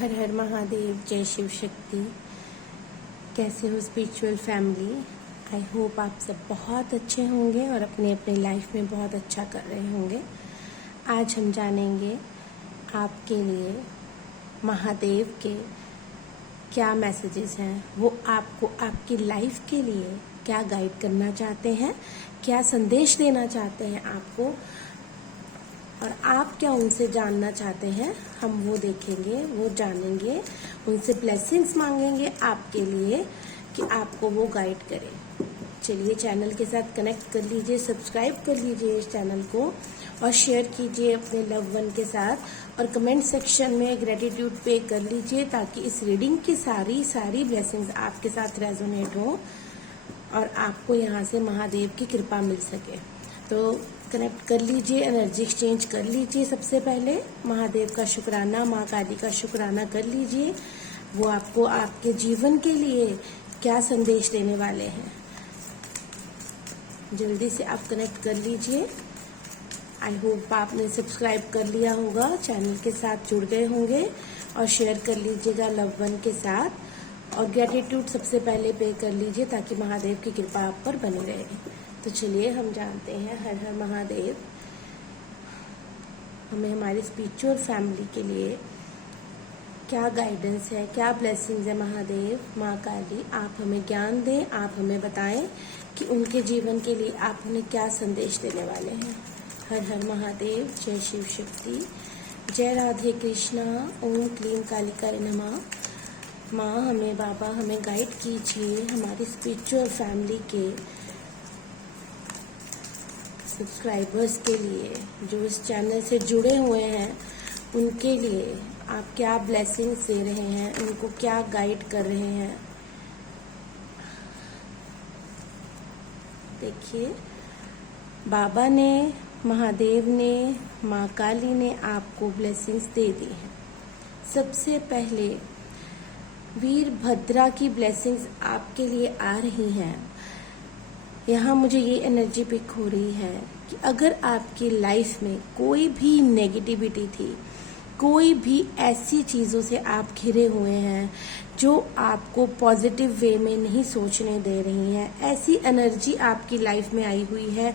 हर हर महादेव, जय शिव शक्ति। कैसे हो स्पिरिचुअल फैमिली? आई होप आप सब बहुत अच्छे होंगे और अपने अपने लाइफ में बहुत अच्छा कर रहे होंगे। आज हम जानेंगे आपके लिए महादेव के क्या मैसेजेस हैं, वो आपको आपकी लाइफ के लिए क्या गाइड करना चाहते हैं, क्या संदेश देना चाहते हैं आपको, और आप क्या उनसे जानना चाहते हैं। हम वो देखेंगे, वो जानेंगे, उनसे ब्लेसिंग्स मांगेंगे आपके लिए कि आपको वो गाइड करें। चलिए चैनल के साथ कनेक्ट कर लीजिए, सब्सक्राइब कर लीजिए इस चैनल को और शेयर कीजिए अपने लव वन के साथ, और कमेंट सेक्शन में ग्रेटिट्यूड पे कर लीजिए ताकि इस रीडिंग की सारी ब्लेसिंग्स आपके साथ रेजोनेट हो और आपको यहाँ से महादेव की कृपा मिल सके। तो कनेक्ट कर लीजिए, एनर्जी एक्सचेंज कर लीजिए। सबसे पहले महादेव का शुक्राना, माँ काली का शुक्राना कर लीजिए। वो आपको आपके जीवन के लिए क्या संदेश देने वाले हैं, जल्दी से आप कनेक्ट कर लीजिए। आई होप आपने सब्सक्राइब कर लिया होगा, चैनल के साथ जुड़ गए होंगे और शेयर कर लीजिएगा लव वन के साथ, और ग्रेटिट्यूड सबसे पहले पे कर लीजिए ताकि महादेव की कृपा आप पर बनी रहे। तो चलिए हम जानते हैं हर हर महादेव हमें हमारी स्पिरिचुअल फैमिली के लिए क्या गाइडेंस है, क्या ब्लेसिंग्स है। महादेव, माँ काली, आप हमें ज्ञान दें, आप हमें बताएं कि उनके जीवन के लिए आप उन्हें क्या संदेश देने वाले हैं। हर हर महादेव, जय शिव शक्ति, जय राधे कृष्णा, ओम क्लीम कालिकाय नमः। माँ हमें, बाबा हमें गाइड कीजिए हमारी स्पिरिचुअल फैमिली के सब्सक्राइबर्स के लिए, जो इस चैनल से जुड़े हुए हैं उनके लिए आप क्या ब्लेसिंग्स दे रहे हैं, उनको क्या गाइड कर रहे हैं। देखिए, बाबा ने, महादेव ने, माँ काली ने आपको ब्लेसिंग्स दे दी हैं। सबसे पहले वीरभद्रा की ब्लेसिंग्स आपके लिए आ रही हैं। यहाँ मुझे ये एनर्जी पिक हो रही है कि अगर आपकी लाइफ में कोई भी नेगेटिविटी थी, कोई भी ऐसी चीज़ों से आप घिरे हुए हैं जो आपको पॉजिटिव वे में नहीं सोचने दे रही हैं, ऐसी एनर्जी आपकी लाइफ में आई हुई है,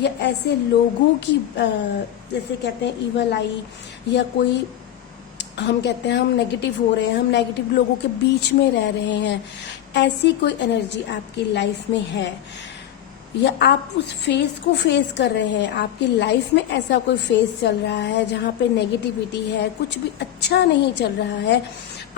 या ऐसे लोगों की जैसे कहते हैं ईवल आई, या कोई हम कहते हैं हम नेगेटिव हो रहे हैं, हम नेगेटिव लोगों के बीच में रह रहे हैं, ऐसी कोई एनर्जी आपकी लाइफ में है, या आप उस फेज को फेस कर रहे हैं, आपकी लाइफ में ऐसा कोई फेज चल रहा है जहाँ पे नेगेटिविटी है, कुछ भी अच्छा नहीं चल रहा है,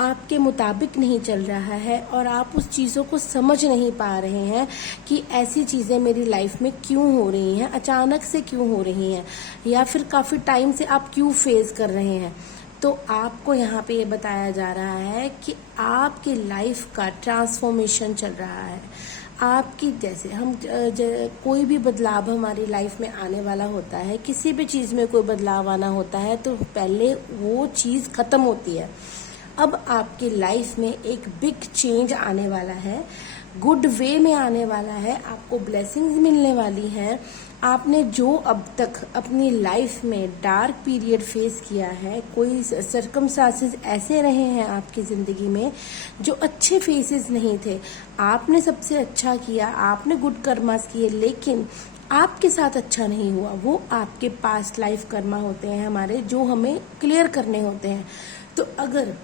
आपके मुताबिक नहीं चल रहा है, और आप उस चीज़ों को समझ नहीं पा रहे हैं कि ऐसी चीज़ें मेरी लाइफ में क्यों हो रही हैं, अचानक से क्यों हो रही हैं, या फिर काफ़ी टाइम से आप क्यों फेस कर रहे हैं। तो आपको यहाँ पे ये बताया जा रहा है कि आपकी लाइफ का ट्रांसफॉर्मेशन चल रहा है। आपकी जैसे हम कोई भी बदलाव हमारी लाइफ में आने वाला होता है, किसी भी चीज़ में कोई बदलाव आना होता है तो पहले वो चीज़ ख़त्म होती है। अब आपकी लाइफ में एक बिग चेंज आने वाला है, गुड वे में आने वाला है, आपको ब्लेसिंग्स मिलने वाली हैं। आपने जो अब तक अपनी लाइफ में डार्क पीरियड फेस किया है, कोई सर्कमस्टांसेस ऐसे रहे हैं आपकी ज़िंदगी में जो अच्छे फेसेस नहीं थे, आपने सबसे अच्छा किया, आपने गुड कर्मास किए, लेकिन आपके साथ अच्छा नहीं हुआ। वो आपके पास्ट लाइफ कर्मा होते हैं हमारे, जो हमें क्लियर करने होते हैं। तो अगर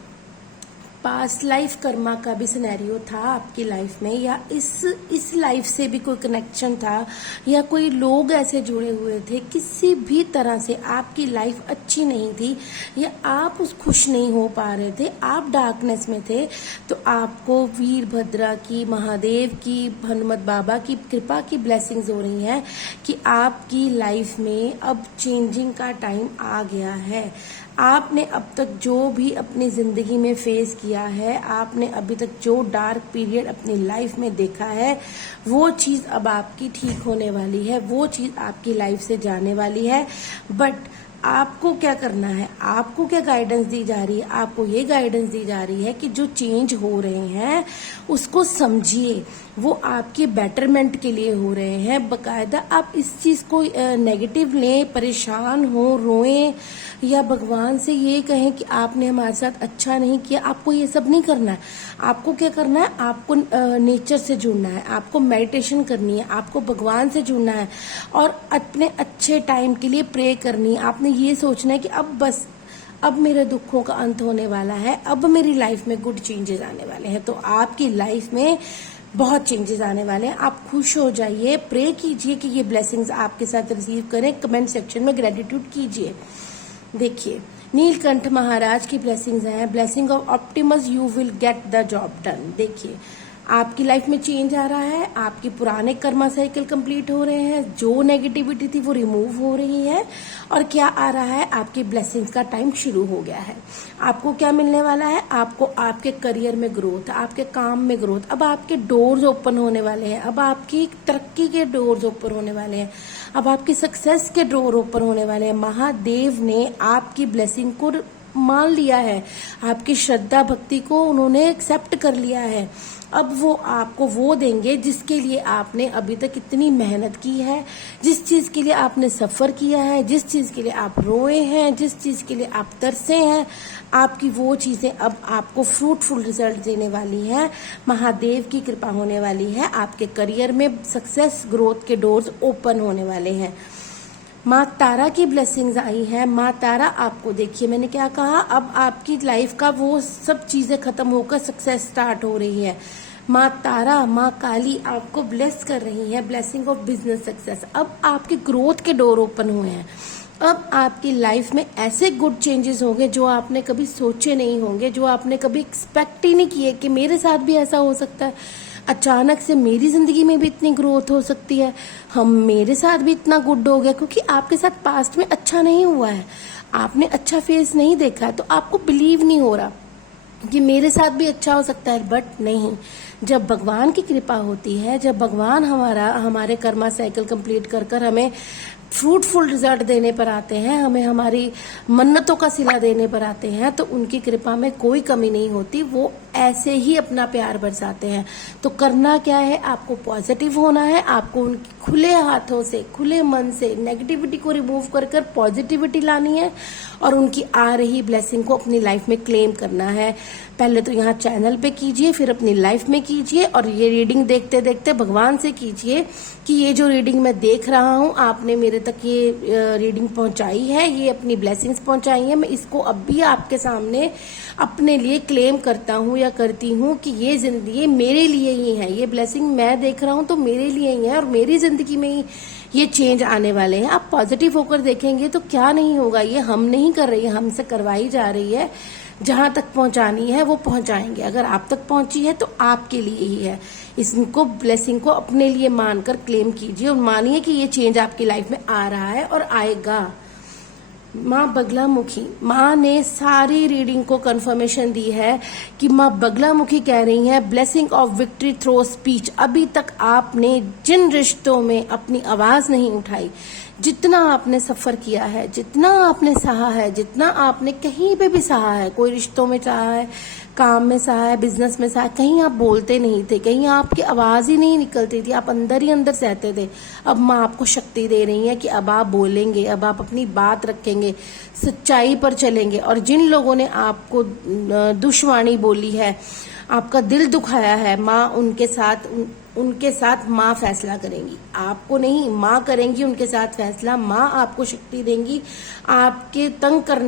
पास्ट लाइफ कर्मा का भी सिनेरियो था आपकी लाइफ में, या इस लाइफ से भी कोई कनेक्शन था, या कोई लोग ऐसे जुड़े हुए थे, किसी भी तरह से आपकी लाइफ अच्छी नहीं थी, या आप उस खुश नहीं हो पा रहे थे, आप डार्कनेस में थे, तो आपको वीरभद्रा की, महादेव की, हनुमत बाबा की कृपा की ब्लेसिंग्स हो रही हैं कि आपकी लाइफ में अब चेंजिंग का टाइम आ गया है। आपने अब तक जो भी अपनी ज़िंदगी में फेस किया है, आपने अभी तक जो डार्क पीरियड अपनी लाइफ में देखा है, वो चीज़ अब आपकी ठीक होने वाली है, वो चीज़ आपकी लाइफ से जाने वाली है। बट आपको क्या करना है, आपको क्या गाइडेंस दी जा रही है, आपको ये गाइडेंस दी जा रही है कि जो चेंज हो रहे हैं उसको समझिए, वो आपके बेटरमेंट के लिए हो रहे हैं। बकायदा आप इस चीज को नेगेटिव लें, परेशान हो, रोएं या भगवान से ये कहें कि आपने हमारे साथ अच्छा नहीं किया। आपको ये सब नहीं करना है। आपको क्या करना है, आपको नेचर से जुड़ना है, आपको मेडिटेशन करनी है, आपको भगवान से जुड़ना है और अपने अच्छे टाइम के लिए प्रे करनी है। आपने ये सोचना है कि अब मेरे दुखों का अंत होने वाला है, अब मेरी लाइफ में गुड चेंजेस आने वाले हैं। तो आपकी लाइफ में बहुत चेंजेस आने वाले हैं। आप खुश हो जाइए, प्रे कीजिए कि ये ब्लेसिंग्स आपके साथ रिसीव करें। कमेंट सेक्शन में ग्रेटिट्यूड कीजिए। देखिए, नीलकंठ महाराज की ब्लेसिंग्स हैं। Blessing of Optimus, you will get the job done. देखिए, आपकी लाइफ में चेंज आ रहा है, आपके पुराने कर्मा साइकिल कंप्लीट हो रहे हैं, जो नेगेटिविटी थी वो रिमूव हो रही है और क्या आ रहा है, आपकी ब्लेसिंग्स का टाइम शुरू हो गया है। आपको क्या मिलने वाला है, आपको आपके करियर में ग्रोथ, आपके काम में ग्रोथ, अब आपके डोर्स ओपन होने वाले हैं, अब आपकी तरक्की के डोर्स ओपन होने वाले हैं, अब आपकी सक्सेस के डोर ओपन होने वाले हैं। महादेव ने आपकी ब्लेसिंग को मान लिया है, आपकी श्रद्धा भक्ति को उन्होंने एक्सेप्ट कर लिया है। अब वो आपको वो देंगे जिसके लिए आपने अभी तक इतनी मेहनत की है, जिस चीज के लिए आपने सफर किया है, जिस चीज के लिए आप रोए हैं, जिस चीज के लिए आप तरसे हैं। आपकी वो चीजें अब आपको फ्रूटफुल रिजल्ट देने वाली हैं। महादेव की कृपा होने वाली है। आपके करियर में सक्सेस, ग्रोथ के डोर्स ओपन होने वाले हैं। माँ तारा की ब्लेसिंग्स आई है। माँ तारा आपको, देखिए मैंने क्या कहा, अब आपकी लाइफ का वो सब चीजें खत्म होकर सक्सेस स्टार्ट हो रही है। माँ तारा, माँ काली आपको ब्लेस कर रही है। Blessing of business success. अब आपके ग्रोथ के डोर ओपन हुए हैं। अब आपकी लाइफ में ऐसे गुड चेंजेस होंगे जो आपने कभी सोचे नहीं होंगे, जो आपने कभी एक्सपेक्ट ही नहीं किए कि मेरे साथ भी ऐसा हो सकता है। अचानक से मेरी जिंदगी में भी इतनी ग्रोथ हो सकती है, हम मेरे साथ भी इतना गुड हो गया, क्योंकि आपके साथ पास्ट में अच्छा नहीं हुआ है, आपने अच्छा फेस नहीं देखा है, तो आपको बिलीव नहीं हो रहा कि मेरे साथ भी अच्छा हो सकता है। बट नहीं, जब भगवान की कृपा होती है, जब भगवान हमारे कर्मा साइकिल कंप्लीट कर हमें फ्रूटफुल रिजल्ट देने पर आते हैं, हमें हमारी मन्नतों का सिला देने पर आते हैं, तो उनकी कृपा में कोई कमी नहीं होती। वो ऐसे ही अपना प्यार बरसाते हैं। तो करना क्या है, आपको पॉजिटिव होना है। आपको उनकी खुले हाथों से, खुले मन से नेगेटिविटी को रिमूव कर पॉजिटिविटी लानी है और उनकी आ रही ब्लेसिंग को अपनी लाइफ में क्लेम करना है। पहले तो यहाँ चैनल पे कीजिए, फिर अपनी लाइफ में कीजिए और ये रीडिंग देखते देखते भगवान से कीजिए कि ये जो रीडिंग मैं देख रहा हूँ, आपने मेरे तक ये रीडिंग पहुंचाई है, ये अपनी ब्लेसिंग्स पहुंचाई है, मैं इसको अब भी आपके सामने अपने लिए क्लेम करता हूँ या करती हूँ कि ये जिंदगी मेरे लिए ही है, ये ब्लेसिंग मैं देख रहा हूँ तो मेरे लिए ही है और मेरी जिंदगी में ही ये चेंज आने वाले हैं। आप पॉजिटिव होकर देखेंगे तो क्या नहीं होगा। ये हम नहीं कर रही है, हमसे करवाई जा रही है। जहां तक पहुंचानी है वो पहुंचाएंगे। अगर आप तक पहुंची है तो आपके लिए ही है। इसको, ब्लेसिंग को अपने लिए मानकर क्लेम कीजिए और मानिए कि ये चेंज आपकी लाइफ में आ रहा है और आएगा। माँ बगलामुखी, माँ ने सारी रीडिंग को कंफर्मेशन दी है कि माँ बगलामुखी कह रही है blessing of victory through speech. अभी तक आपने जिन रिश्तों में अपनी आवाज नहीं उठाई, जितना आपने सफर किया है, जितना आपने सहा है, जितना आपने कहीं पे भी सहा है, कोई रिश्तों में सहा है, काम में सहा है, बिजनेस में सहा, कहीं आप बोलते नहीं थे, कहीं आपकी आवाज ही नहीं निकलती थी, आप अंदर ही अंदर सहते थे। अब माँ आपको शक्ति दे रही है कि अब आप बोलेंगे, अब आप अपनी बात रखेंगे, सच्चाई पर चलेंगे। और जिन लोगों ने आपको दुश्मनी बोली है, आपका दिल दुखाया है, माँ उनके साथ माँ फैसला करेंगी। आपको नहीं, माँ करेंगी उनके साथ फैसला। माँ आपको शक्ति देंगी आपके तंग करने